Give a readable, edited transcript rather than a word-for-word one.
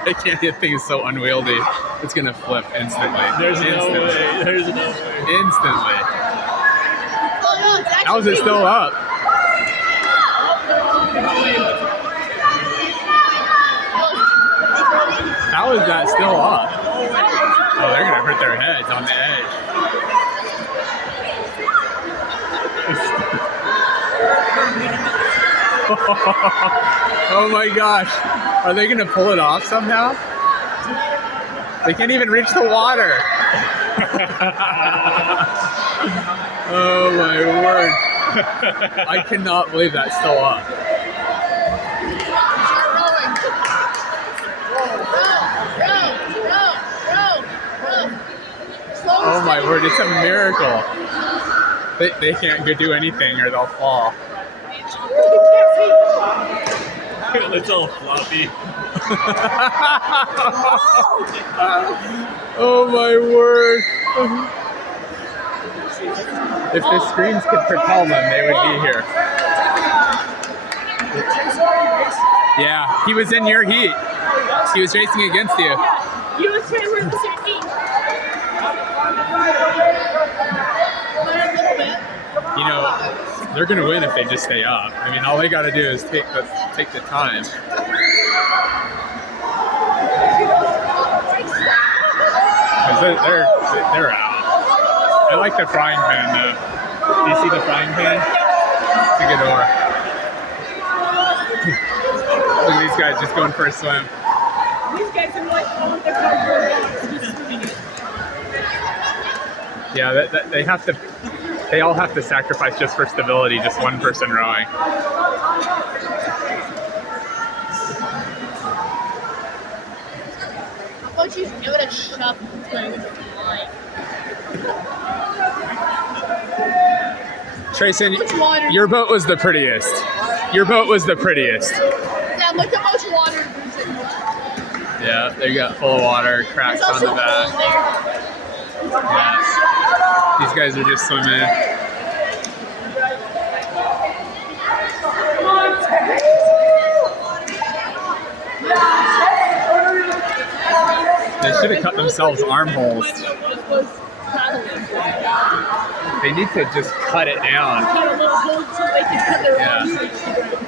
I can't. The thing is so unwieldy. It's gonna flip instantly. There's no way. There's no way. Instantly. Oh, no, it's actually How is it still up? How is that still up? Oh, they're gonna hurt their heads on the edge. Oh my gosh. Are they gonna pull it off somehow? They can't even reach the water. Oh my word. I cannot believe that's still up. Oh my word, it's a miracle. They can't do anything or they'll fall. It's all floppy. Oh my word. If the screens could propel them, they would be here. Yeah, he was in your heat. He was racing against you. You was trying to work the same team. You know, they're gonna win if they just stay up. I mean, all they gotta do is take the time. Cause they're out. I like the frying pan though. Do you see the frying pan? It's a good oar. Look at these guys just going for a swim. These guys are like on the cardboard box, just swimming it. Yeah, they have to. They all have to sacrifice just for stability. Just one person rowing. How about you give it a shove thing? Trayson, your boat was the prettiest. Your boat was the prettiest. Yeah, look how much water there's in there. Yeah, they got full of water, cracks There's on also the a back. hole there. Yeah. These guys are just swimming. They should have cut themselves armholes. They need to just cut it down. Cut a little hole so they can put their Yeah. arms.